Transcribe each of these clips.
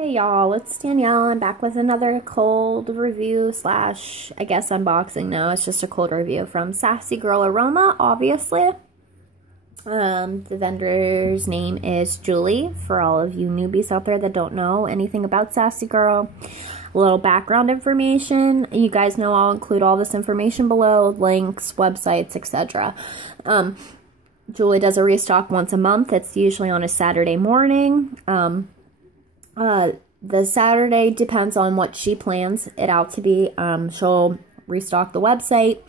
Hey y'all, it's Danielle. I'm back with another cold review slash, I guess, unboxing. No, it's just a cold review from Sassy Girl Aroma, obviously. The vendor's name is Julie, for all of you newbies out there that don't know anything about Sassy Girl. A little background information. You guys know I'll include all this information below, links, websites, etc. Julie does a restock once a month. It's usually on a Saturday morning. The Saturday depends on what she plans it out to be. She'll restock the website.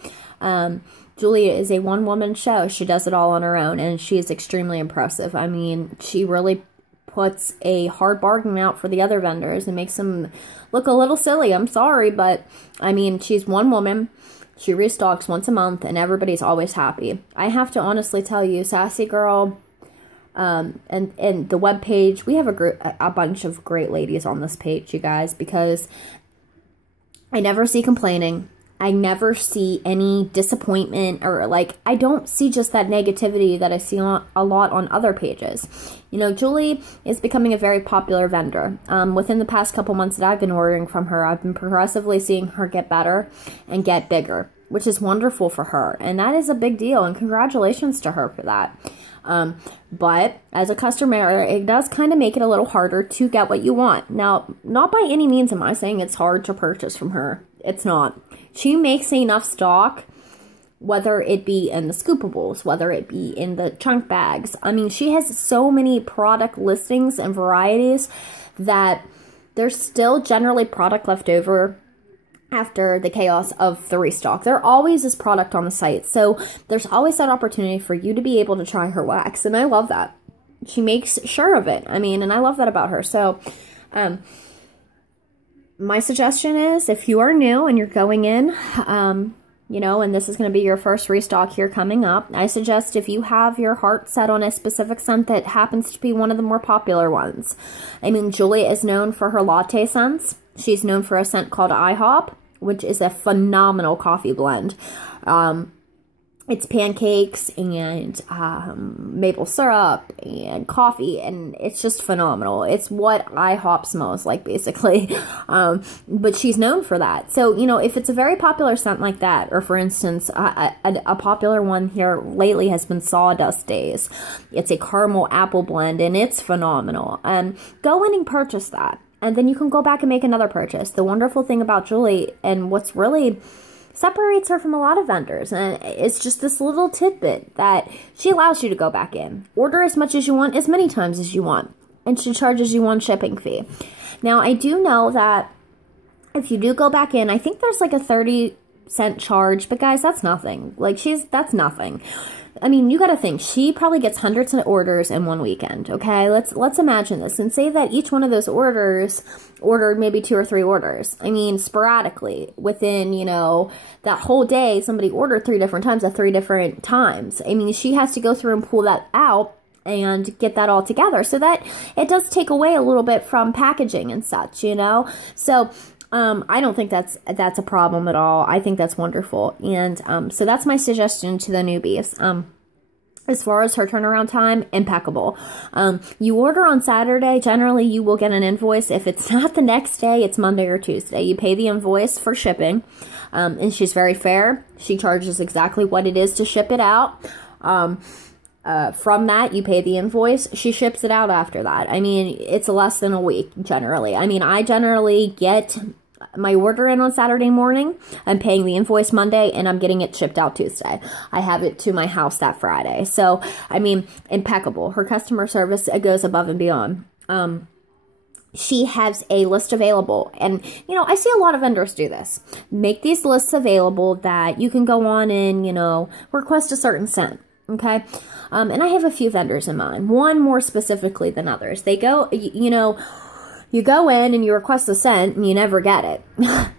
Julia is a one-woman show. She does it all on her own, and she is extremely impressive. I mean, she really puts a hard bargain out for the other vendors and makes them look a little silly. I'm sorry, but, I mean, she's one woman. She restocks once a month, and everybody's always happy. I have to honestly tell you, Sassy Girl... and the webpage, we have a bunch of great ladies on this page, you guys, because I never see complaining. I never see any disappointment, or like, I don't see just that negativity that I see a lot on other pages. You know, Julie is becoming a very popular vendor. Within the past couple months that I've been ordering from her, I've been progressively seeing her get better and get bigger, which is wonderful for her. And that is a big deal, and congratulations to her for that. But as a customer, it does kind of make it a little harder to get what you want. Now, not by any means am I saying it's hard to purchase from her. It's not. She makes enough stock, whether it be in the Scoopables, whether it be in the chunk bags. I mean, she has so many product listings and varieties that there's still generally product left over after the chaos of the restock. There always is product on the site, so there's always that opportunity for you to be able to try her wax, and I love that. She makes sure of it. I mean, and I love that about her. So, my suggestion is, if you are new and you're going in, you know, and this is going to be your first restock here coming up, I suggest if you have your heart set on a specific scent that happens to be one of the more popular ones. I mean, Julie is known for her latte scents. She's known for a scent called IHOP, which is a phenomenal coffee blend. It's pancakes and maple syrup and coffee, and it's just phenomenal. It's what IHOP smells like, basically. But she's known for that. So, you know, if it's a very popular scent like that, or for instance, a popular one here lately has been Sawdust Days. It's a caramel apple blend, and it's phenomenal. Go in and purchase that. And then you can go back and make another purchase. The wonderful thing about Julie, and what's really separates her from a lot of vendors, and it's just this little tidbit that she allows you to go back in. Order as much as you want, as many times as you want. And she charges you one shipping fee. Now, I do know that if you do go back in, I think there's like a 30-cent charge. But guys, that's nothing. Like, that's nothing. I mean, you gotta think, she probably gets hundreds of orders in one weekend, okay? Let's imagine this, and say that each one of those orders ordered maybe 2 or 3 orders. I mean, sporadically, within, you know, that whole day, somebody ordered 3 different times at 3 different times. I mean, she has to go through and pull that out and get that all together, so that it does take away a little bit from packaging and such, you know? So, I don't think that's a problem at all. I think that's wonderful. And, so that's my suggestion to the newbies. As far as her turnaround time, impeccable. You order on Saturday, generally you will get an invoice. If it's not the next day, it's Monday or Tuesday. You pay the invoice for shipping. And she's very fair. She charges exactly what it is to ship it out. From that, you pay the invoice. She ships it out after that. I mean, it's less than a week, generally. I mean, I generally get my order in on Saturday morning. I'm paying the invoice Monday, and I'm getting it shipped out Tuesday. I have it to my house that Friday. So, I mean, impeccable. Her customer service, it goes above and beyond. She has a list available, and, you know, I see a lot of vendors do this. Make these lists available that you can go on and, you know, request a certain scent. Okay, and I have a few vendors in mind, one more specifically than others. They go, you know, you go in and you request a scent and you never get it.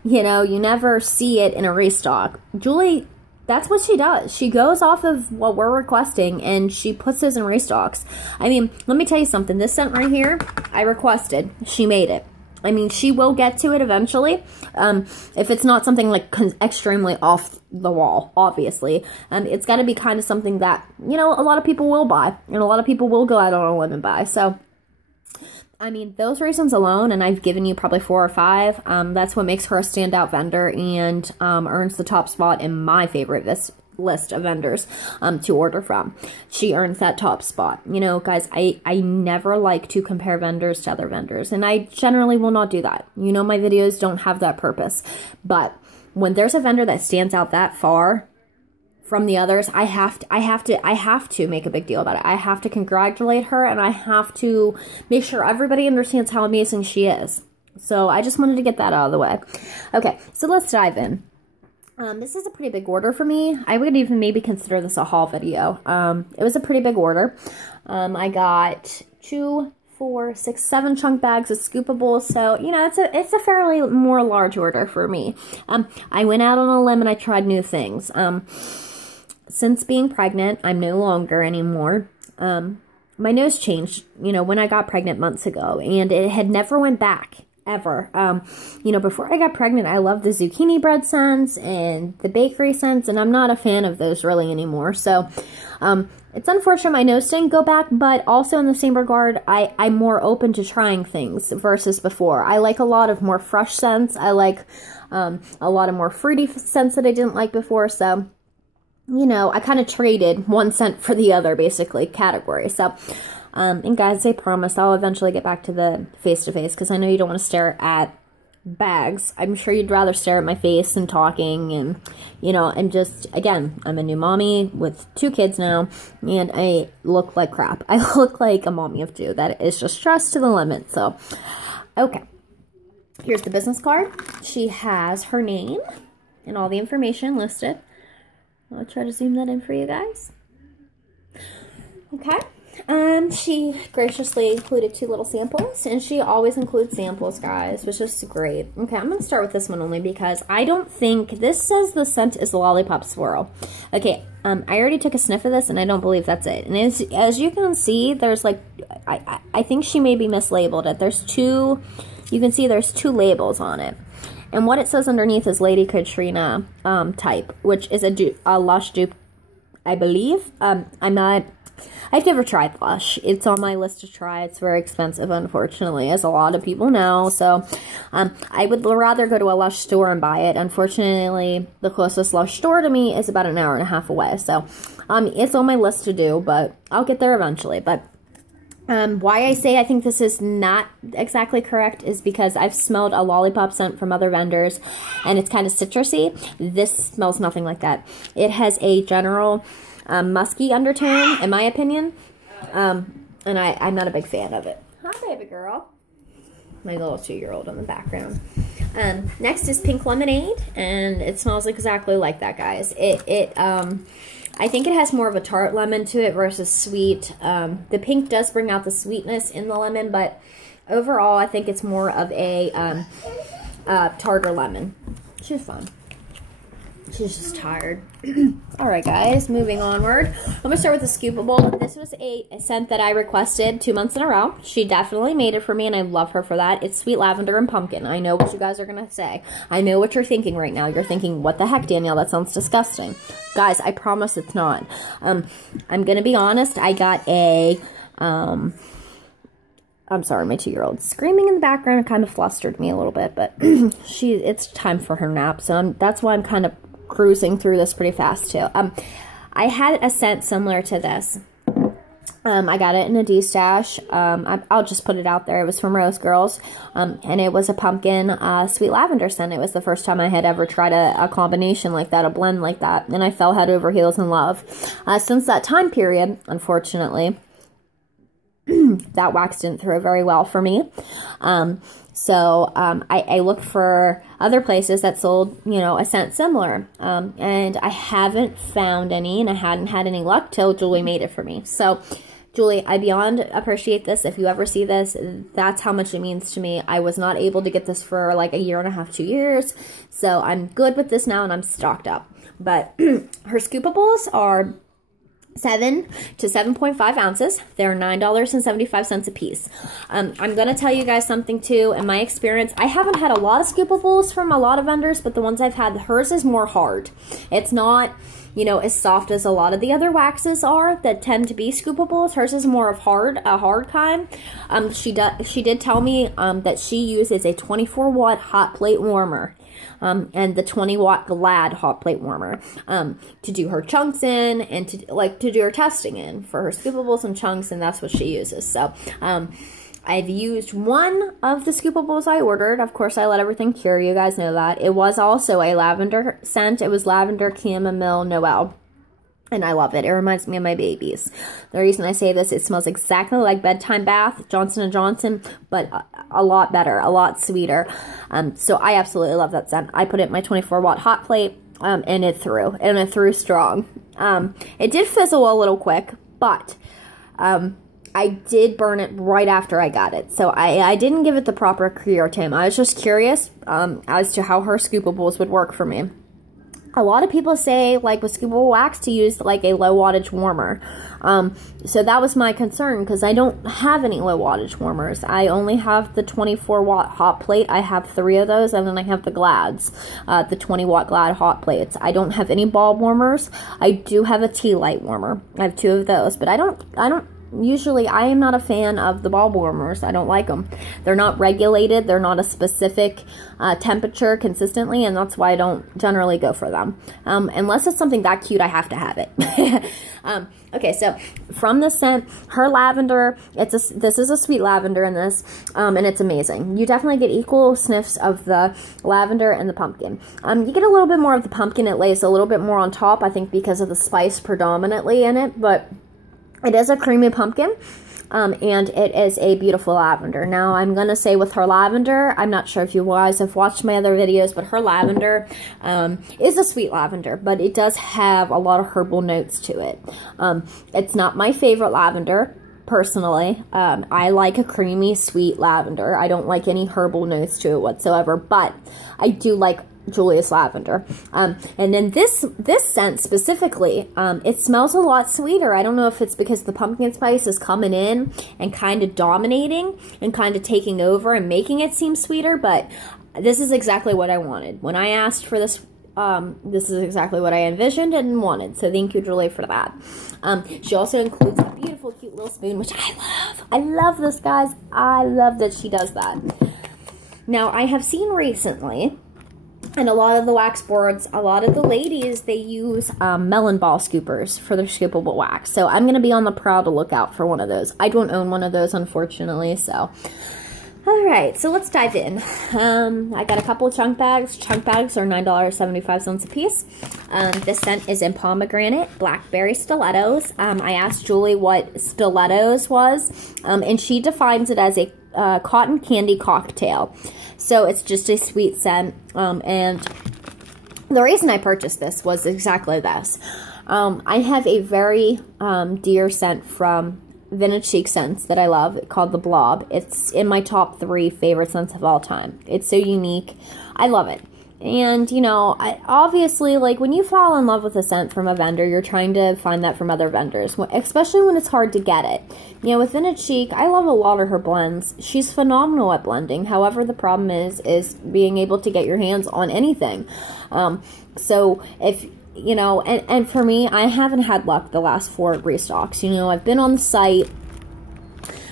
You know, you never see it in a restock. Julie, that's what she does. She goes off of what we're requesting and she puts those in restocks. I mean, let me tell you something. This scent right here, I requested. She made it. I mean, she will get to it eventually. If it's not something like extremely off the wall, obviously. It's got to be kind of something that, you know, a lot of people will buy. And a lot of people will go out on a limb and buy. So, I mean, those reasons alone, and I've given you probably 4 or 5, that's what makes her a standout vendor and earns the top spot in my favorite list of vendors to order from. She earns that top spot. You know, guys, I never like to compare vendors to other vendors, and I generally will not do that. You know, my videos don't have that purpose. But when there's a vendor that stands out that far from the others, I have to make a big deal about it. I have to congratulate her, and I have to make sure everybody understands how amazing she is. So I just wanted to get that out of the way. Okay, so let's dive in. This is a pretty big order for me. I would even maybe consider this a haul video. It was a pretty big order. I got 2, 4, 6, 7 chunk bags of Scoopable, so you know it's a fairly more large order for me. I went out on a limb and I tried new things. Since being pregnant, I'm no longer anymore. My nose changed, you know, when I got pregnant months ago, and it had never went back. Ever. You know, before I got pregnant, I loved the zucchini bread scents and the bakery scents, and I'm not a fan of those really anymore. So, it's unfortunate my nose didn't go back, but also in the same regard, I'm more open to trying things versus before. I like a lot of more fresh scents. I like a lot of more fruity scents that I didn't like before. So, you know, I kind of traded one scent for the other, basically, category. So, and guys, I promise I'll eventually get back to the face-to-face, because I know you don't want to stare at bags. I'm sure you'd rather stare at my face and talking, and, you know, and just, again, I'm a new mommy with 2 kids now, and I look like crap. I look like a mommy of 2 that is just stressed to the limit. So, okay. Here's the business card. She has her name and all the information listed. I'll try to zoom that in for you guys. Okay. She graciously included 2 little samples, and she always includes samples, guys, which is great. Okay, I'm going to start with this one only because I don't think, this says the scent is Lollipop Swirl. Okay, I already took a sniff of this, and I don't believe that's it. And as you can see, there's like, I think she maybe mislabeled it. There's 2, you can see there's 2 labels on it. And what it says underneath is Lady Katrina type, which is a Lush dupe, I believe. I've never tried Lush. It's on my list to try. It's very expensive, unfortunately, as a lot of people know. So, I would rather go to a Lush store and buy it. Unfortunately, the closest Lush store to me is about an hour and a half away. So, it's on my list to do, but I'll get there eventually. But, why I say I think this is not exactly correct is because I've smelled a lollipop scent from other vendors, and it's kind of citrusy. This smells nothing like that. It has a general musky undertone, in my opinion, and I'm not a big fan of it. Hi, baby girl. My little 2-year-old in the background. Next is Pink Lemonade, and it smells exactly like that, guys. I think it has more of a tart lemon to it versus sweet. The pink does bring out the sweetness in the lemon, but overall, I think it's more of a tartar lemon. She's fun. She's just tired. Alright, guys, moving onward. I'm going to start with the Scoopable. This was a scent that I requested 2 months in a row. She definitely made it for me, and I love her for that. It's Sweet Lavender and Pumpkin. I know what you guys are going to say. I know what you're thinking right now. You're thinking, what the heck, Danielle? That sounds disgusting. Guys, I promise it's not. I'm going to be honest. I got a... I'm sorry, my 2-year-old screaming in the background kind of flustered me a little bit, but it's time for her nap, so that's why I'm kind of cruising through this pretty fast too. I had a scent similar to this. I got it in a D-stash. I'll just put it out there. It was from Rose Girls, and it was a pumpkin sweet lavender scent. It was the first time I had ever tried a combination like that, a blend like that, and I fell head over heels in love. Since that time period, unfortunately, that wax didn't throw very well for me. So I looked for other places that sold, you know, a scent similar. And I haven't found any, and I hadn't had any luck till Julie made it for me. So, Julie, I beyond appreciate this. If you ever see this, that's how much it means to me. I was not able to get this for like 1.5 years, 2 years. So I'm good with this now, and I'm stocked up. But her Scoopables are 7 to 7.5 ounces. They're $9.75 a piece. I'm going to tell you guys something too. In my experience, I haven't had a lot of Scoopables from a lot of vendors, but the ones I've had, hers is more hard. It's not you know, as soft as a lot of the other waxes are that tend to be scoopables. Hers is more of a hard kind. She did tell me that she uses a 24-watt hot plate warmer. And the 20-watt Glad hot plate warmer to do her chunks in, and to do her testing in for her scoopables and chunks, and that's what she uses. So I've used one of the scoopables I ordered. Of course, I let everything cure. You guys know that. It was also a lavender scent. It was lavender chamomile Noel. And I love it. It reminds me of my babies. The reason I say this, it smells exactly like bedtime bath, Johnson & Johnson, but a lot better, a lot sweeter. So I absolutely love that scent. I put it in my 24-watt hot plate, and it threw strong. It did fizzle a little quick, but I did burn it right after I got it. So I didn't give it the proper cure time. I was just curious as to how her scoopables would work for me. A lot of people say, like, with scoopable wax to use, like, a low wattage warmer. So that was my concern, because I don't have any low wattage warmers. I only have the 24-watt hot plate. I have 3 of those, and then I have the Glads, the 20-watt Glad hot plates. I don't have any ball warmers. I do have a tea light warmer. I have 2 of those, but I am not a fan of the ball warmers. I don't like them. They're not regulated. They're not a specific temperature consistently, and that's why I don't generally go for them. Unless it's something that cute, I have to have it. Okay, so from the scent, her lavender, this is a sweet lavender in this, and it's amazing. You definitely get equal sniffs of the lavender and the pumpkin. You get a little bit more of the pumpkin. It lays a little bit more on top, I think, because of the spice predominantly in it, but it is a creamy pumpkin, and it is a beautiful lavender. Now, I'm going to say with her lavender, I'm not sure if you guys have watched my other videos, but her lavender is a sweet lavender, but it does have a lot of herbal notes to it. It's not my favorite lavender, personally. I like a creamy, sweet lavender. I don't like any herbal notes to it whatsoever, but I do like Julius Lavender. And then this scent specifically, it smells a lot sweeter. I don't know if it's because the pumpkin spice is coming in and kind of dominating and kind of taking over and making it seem sweeter, but this is exactly what I wanted. When I asked for this, this is exactly what I envisioned and wanted. So thank you, Julie, for that. She also includes a beautiful, cute little spoon, which I love. I love this, guys. I love that she does that. Now, I have seen recently, and a lot of the wax boards, a lot of the ladies, they use melon ball scoopers for their scoopable wax. So I'm going to be on the prowl to look out for one of those. I don't own one of those, unfortunately, so. Alright, so let's dive in. I got a couple of chunk bags. Chunk bags are $9.75 a piece. This scent is in Pomegranate, Blackberry, Stilettos. I asked Julie what Stilettos was, and she defines it as a cotton candy cocktail. So it's just a sweet scent, and the reason I purchased this was exactly this. I have a very dear scent from Vintage Chic Scents that I love called The Blob. It's in my top 3 favorite scents of all time. It's so unique. I love it. And, you know, obviously, like, when you fall in love with a scent from a vendor, you're trying to find that from other vendors, especially when it's hard to get it. You know, with Vintage Chic, I love a lot of her blends. She's phenomenal at blending. However, the problem is being able to get your hands on anything. So, if, you know, and for me, I haven't had luck the last 4 restocks. You know, I've been on the site,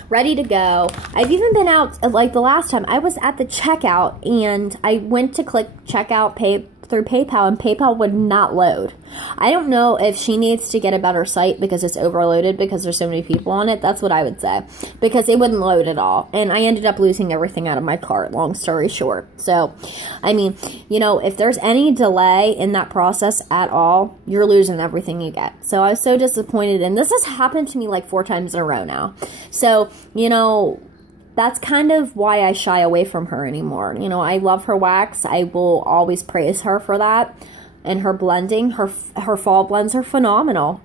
ready to go. I've even been out, like the last time, I was at the checkout, and I went to click checkout, pay through PayPal, and PayPal would not load. I don't know if she needs to get a better site because it's overloaded because there's so many people on it. That's what I would say, because it wouldn't load at all, and I ended up losing everything out of my cart, long story short. So, I mean, you know, if there's any delay in that process at all, you're losing everything you get. So I was so disappointed, and this has happened to me like 4 times in a row now. So, you know, that's kind of why I shy away from her anymore. You know, I love her wax. I will always praise her for that. And her blending, her fall blends are phenomenal.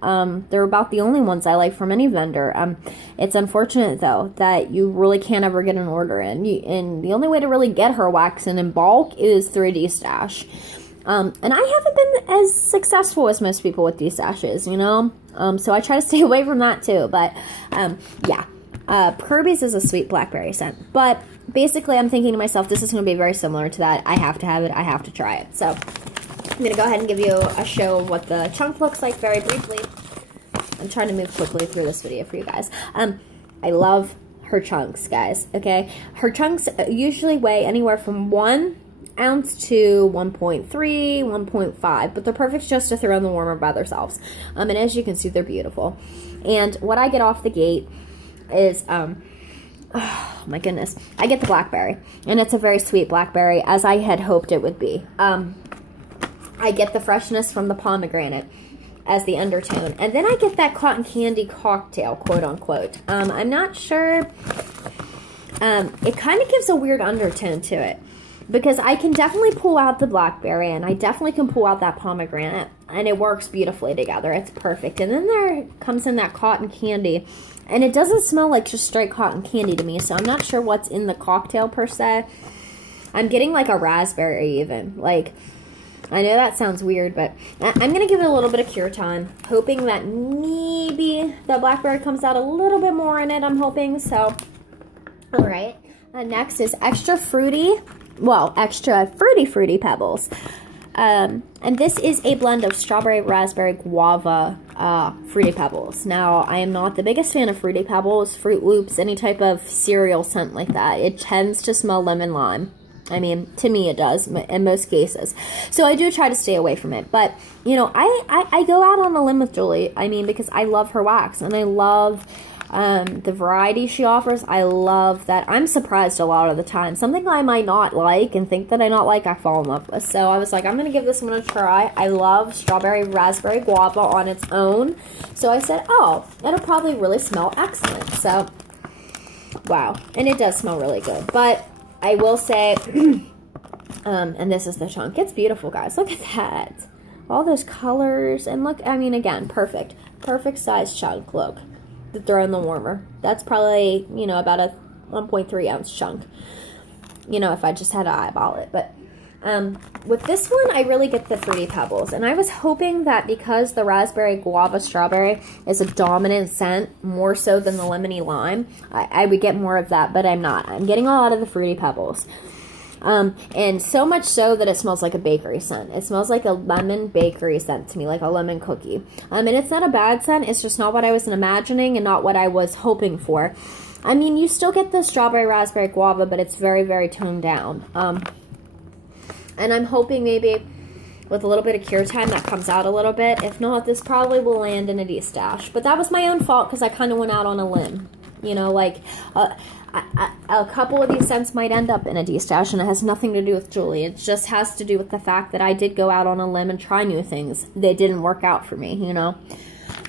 They're about the only ones I like from any vendor. It's unfortunate, though, that you really can't ever get an order in. And the only way to really get her wax in bulk is through a D-stash. And I haven't been as successful as most people with D-stashes, you know? So I try to stay away from that, too. But, yeah. Kirby's is a sweet blackberry scent, but basically I'm thinking to myself, this is going to be very similar to that. I have to have it. I have to try it. So I'm going to go ahead and give you a show of what the chunk looks like very briefly. I'm trying to move quickly through this video for you guys. I love her chunks, guys, okay? Her chunks usually weigh anywhere from 1 ounce to 1.3, 1.5, but they're perfect just to throw in the warmer by themselves. And as you can see, they're beautiful. And what I get off the gate is, oh my goodness, I get the blackberry, and it's a very sweet blackberry, as I had hoped it would be. I get the freshness from the pomegranate as the undertone, and then I get that cotton candy cocktail, quote unquote. I'm not sure, it kind of gives a weird undertone to it, because I can definitely pull out the blackberry, and I definitely can pull out that pomegranate, and it works beautifully together. It's perfect. And then there comes in that cotton candy, and it doesn't smell like just straight cotton candy to me, so I'm not sure what's in the cocktail per se. I'm getting like a raspberry even. Like, I know that sounds weird, but I'm going to give it a little bit of cure time, hoping that maybe the blackberry comes out a little bit more in it, I'm hoping. So, all right. Next is extra fruity Pebbles. And this is a blend of strawberry, raspberry, guava, Fruity Pebbles. Now, I am not the biggest fan of Fruity Pebbles, Fruit Loops, any type of cereal scent like that. It tends to smell lemon lime. I mean, to me it does in most cases. So I do try to stay away from it. But, you know, I go out on a limb with Julie. I mean, because I love her wax, and I love the variety she offers. I love that. I'm surprised a lot of the time. Something I might not like and think that I not like, I fall in love with. So I was like, I'm going to give this one a try. I love strawberry, raspberry, guava on its own. So I said, oh, it'll probably really smell excellent. So, wow. And it does smell really good. But I will say, and this is the chunk. It's beautiful, guys. Look at that. All those colors. And look, I mean, again, perfect. Perfect size chunk. Look. To throw in the warmer. That's probably, you know, about a 1.3 ounce chunk. You know, if I just had to eyeball it. But with this one, I really get the Fruity Pebbles. And I was hoping that because the raspberry, guava, strawberry is a dominant scent, more so than the lemony lime, I would get more of that, but I'm not. I'm getting a lot of the Fruity Pebbles. And so much so that it smells like a bakery scent. It smells like a lemon bakery scent to me, like a lemon cookie. And it's not a bad scent. It's just not what I was imagining and not what I was hoping for. I mean, you still get the strawberry, raspberry, guava, but it's very, very toned down. And I'm hoping maybe with a little bit of cure time that comes out a little bit. If not, this probably will land in a de-stash. But that was my own fault because I kind of went out on a limb. You know, like a couple of these scents might end up in a de-stash, and it has nothing to do with Julie. It just has to do with the fact that I did go out on a limb and try new things. They didn't work out for me, you know.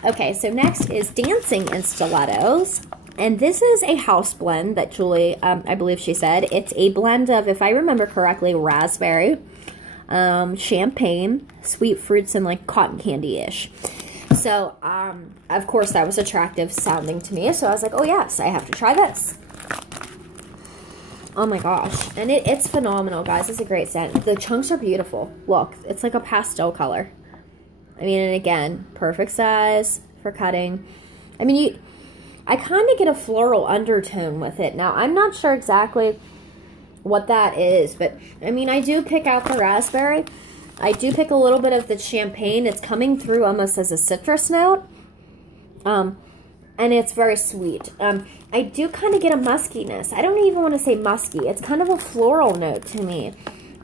Okay, so next is Dancing in Stilettos. And this is a house blend that Julie, I believe she said. It's a blend of, if I remember correctly, raspberry, champagne, sweet fruits, and like cotton candy-ish. So, of course, that was attractive sounding to me. So I was like, oh yes, I have to try this. Oh my gosh. And it's phenomenal, guys. It's a great scent. The chunks are beautiful. Look, it's like a pastel color. I mean, and again, perfect size for cutting. I mean, I kind of get a floral undertone with it. Now, I'm not sure exactly what that is, but I mean, I do pick out the raspberry. I do pick a little bit of the champagne. It's coming through almost as a citrus note. And it's very sweet. I do kind of get a muskiness. I don't even want to say musky. It's kind of a floral note to me.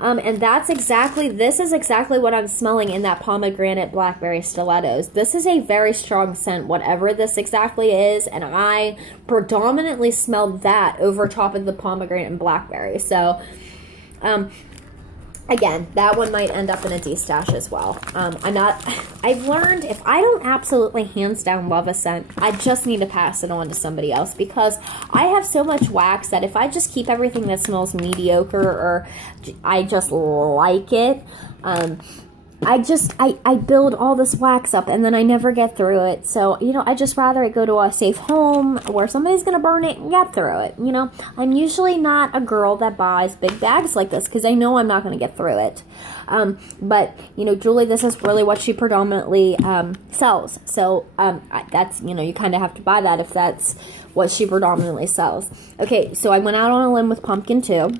And this is exactly what I'm smelling in that pomegranate blackberry stilettos. This is a very strong scent, whatever this exactly is, and I predominantly smelled that over top of the pomegranate and blackberry. So, again, that one might end up in a de-stash as well. I've learned if I don't absolutely hands down love a scent, I just need to pass it on to somebody else, because I have so much wax that if I just keep everything that smells mediocre or I just like it, I build all this wax up and then I never get through it. So, you know, I just rather it go to a safe home where somebody's going to burn it and get through it. You know, I'm usually not a girl that buys big bags like this because I know I'm not going to get through it. But, you know, Julie, this is really what she predominantly sells. So, that's, you know, you kind of have to buy that if that's what she predominantly sells. Okay, so I went out on a limb with pumpkin too.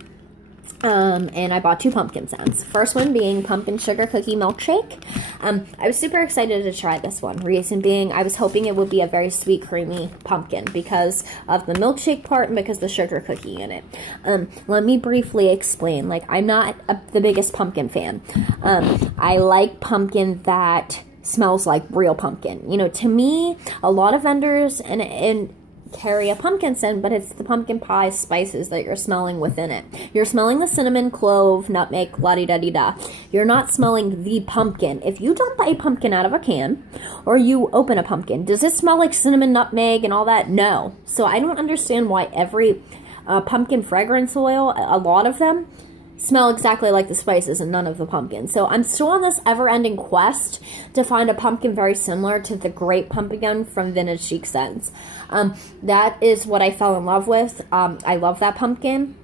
And I bought 2 pumpkin scents. First one being Pumpkin Sugar Cookie Milkshake. I was super excited to try this one. Reason being, I was hoping it would be a very sweet, creamy pumpkin because of the milkshake part and because the sugar cookie in it. Let me briefly explain. Like, I'm not the biggest pumpkin fan. I like pumpkin that smells like real pumpkin. You know, to me, a lot of vendors and carry a pumpkin scent, but it's the pumpkin pie spices that you're smelling within it. You're smelling the cinnamon, clove, nutmeg, la-di-da-di-da. You're not smelling the pumpkin. If you dump a pumpkin out of a can, or you open a pumpkin, does it smell like cinnamon, nutmeg, and all that? No. So I don't understand why every pumpkin fragrance oil, a lot of them, smell exactly like the spices and none of the pumpkin. So I'm still on this ever-ending quest to find a pumpkin very similar to the Great Pumpkin from Vintage Chic Scents. That is what I fell in love with. I love that pumpkin.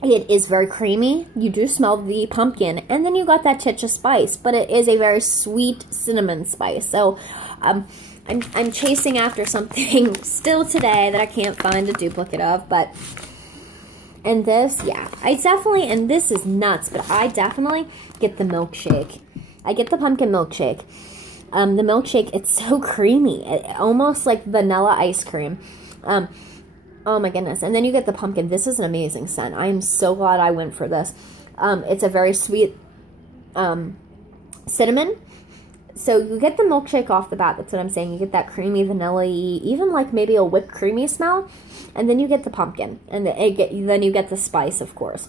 It is very creamy. You do smell the pumpkin, and then you got that titch of spice, but it is a very sweet cinnamon spice. So I'm chasing after something still today that I can't find a duplicate of, but... And this, yeah, I definitely, and this is nuts, but I definitely get the milkshake. I get the pumpkin milkshake. The milkshake, it's so creamy, almost like vanilla ice cream. Oh my goodness. And then you get the pumpkin. This is an amazing scent. I am so glad I went for this. It's a very sweet cinnamon. So you get the milkshake off the bat. That's what I'm saying. You get that creamy, vanilla-y, even like maybe a whipped creamy smell. And then you get the pumpkin. And then you get the spice, of course.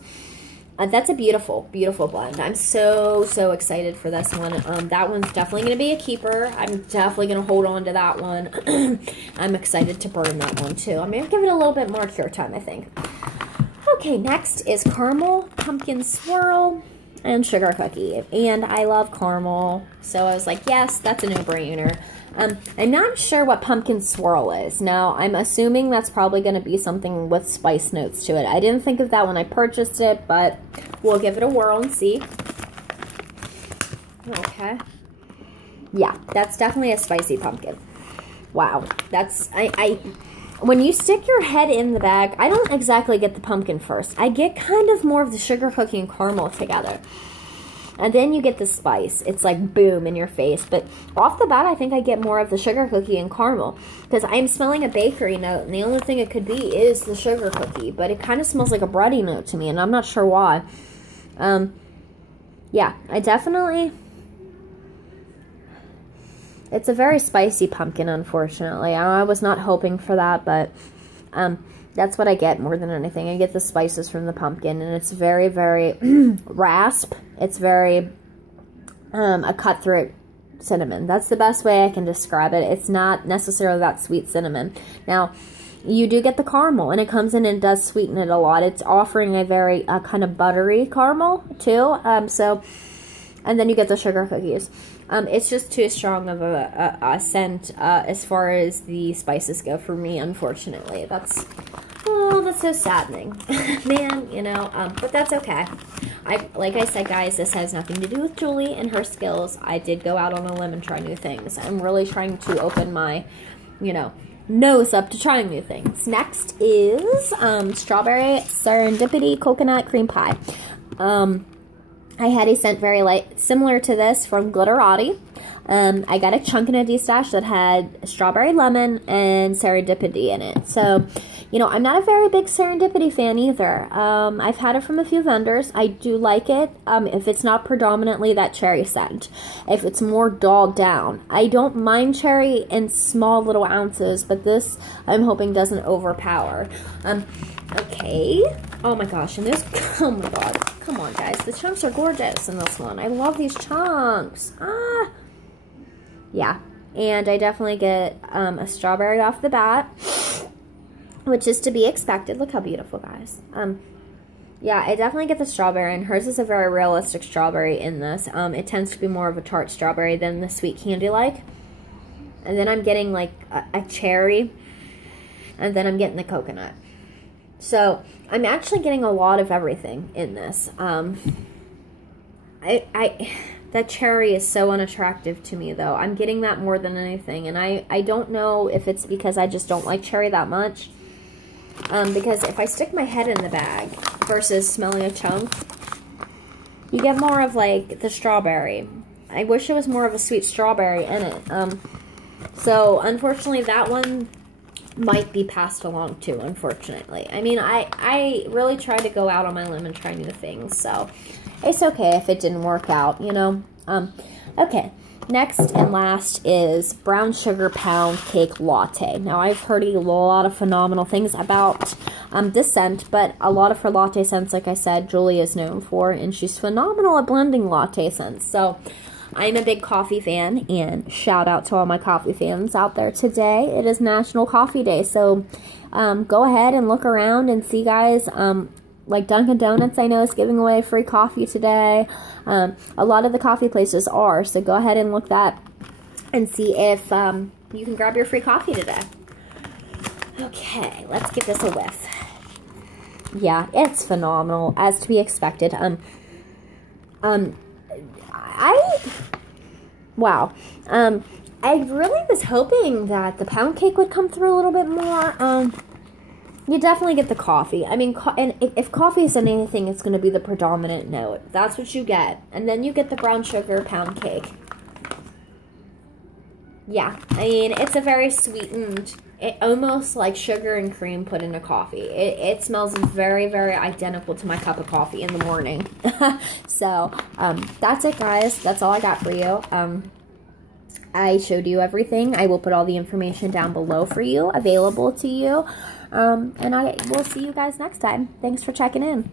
That's a beautiful, beautiful blend. I'm so, so excited for this one. That one's definitely going to be a keeper. I'm definitely going to hold on to that one. I'm excited to burn that one, too. I'm going to give it a little bit more cure time, I think. Okay, next is Caramel Pumpkin Swirl and Sugar Cookie. And I love caramel, so I was like, yes, that's a no-brainer. I'm not sure what Pumpkin Swirl is. Now, I'm assuming that's probably going to be something with spice notes to it. I didn't think of that when I purchased it, but we'll give it a whirl and see. Okay. Yeah, that's definitely a spicy pumpkin. Wow. That's, when you stick your head in the bag, I don't exactly get the pumpkin first. I get kind of more of the sugar cookie and caramel together. And then you get the spice. It's like boom in your face. But off the bat, I think I get more of the sugar cookie and caramel. Because I'm smelling a bakery note. And the only thing it could be is the sugar cookie. But it kind of smells like a bready note to me. And I'm not sure why. Yeah, I definitely... It's a very spicy pumpkin, unfortunately. I was not hoping for that. But that's what I get more than anything. I get the spices from the pumpkin. And it's very, very rasp. It's very a cutthroat cinnamon. That's the best way I can describe it. It's not necessarily that sweet cinnamon. Now, you do get the caramel, and it comes in and does sweeten it a lot. It's offering a very kind of buttery caramel, too. And then you get the sugar cookies. It's just too strong of a scent as far as the spices go for me, unfortunately. That's so saddening. Man, you know, but that's okay. Like I said, guys, this has nothing to do with Julie and her skills. I did go out on a limb and try new things. I'm really trying to open my, you know, nose up to trying new things. Next is Strawberry Serendipity Coconut Cream Pie. I had a scent very light, similar to this from Glitterati. I got a chunk in a D-stash that had strawberry lemon and serendipity in it. So, you know, I'm not a very big serendipity fan either. I've had it from a few vendors. I do like it if it's not predominantly that cherry scent. If it's more dolled down. I don't mind cherry in small little ounces, but this I'm hoping doesn't overpower. Okay. Oh my gosh, and this, oh my god. Come on, guys. The chunks are gorgeous in this one. I love these chunks. Yeah. And I definitely get a strawberry off the bat, which is to be expected. Look how beautiful, guys. Yeah, I definitely get the strawberry, and hers is a very realistic strawberry in this. It tends to be more of a tart strawberry than the sweet candy-like. And then I'm getting, like, a cherry, and then I'm getting the coconut. So, I'm actually getting a lot of everything in this. That cherry is so unattractive to me, though. I'm getting that more than anything, and I don't know if it's because I just don't like cherry that much. Because if I stick my head in the bag versus smelling a chunk, you get more of like the strawberry. I wish it was more of a sweet strawberry in it. So unfortunately that one might be passed along too, unfortunately. I mean, I really try to go out on my limb and try new things, so it's okay if it didn't work out, you know. Okay, next and last is brown sugar pound cake latte. Now, I've heard a lot of phenomenal things about this scent, but a lot of her latte scents, like I said, Julie is known for, and she's phenomenal at blending latte scents. So I'm a big coffee fan, and shout out to all my coffee fans out there today. It is National Coffee Day, so go ahead and look around and see, guys. Like Dunkin' Donuts, I know, is giving away free coffee today. A lot of the coffee places are, so go ahead and look that and see if you can grab your free coffee today. Okay, let's give this a whiff. Yeah, it's phenomenal, as to be expected. Wow. I really was hoping that the pound cake would come through a little bit more. You definitely get the coffee. I mean, and if coffee is in anything, it's going to be the predominant note. That's what you get. And then you get the brown sugar pound cake. Yeah, I mean, it's a very sweetened, almost like sugar and cream put in a coffee. It smells very, very identical to my cup of coffee in the morning. So, that's it, guys. That's all I got for you. I showed you everything. I will put all the information down below for you, available to you. And I will see you guys next time. Thanks for checking in.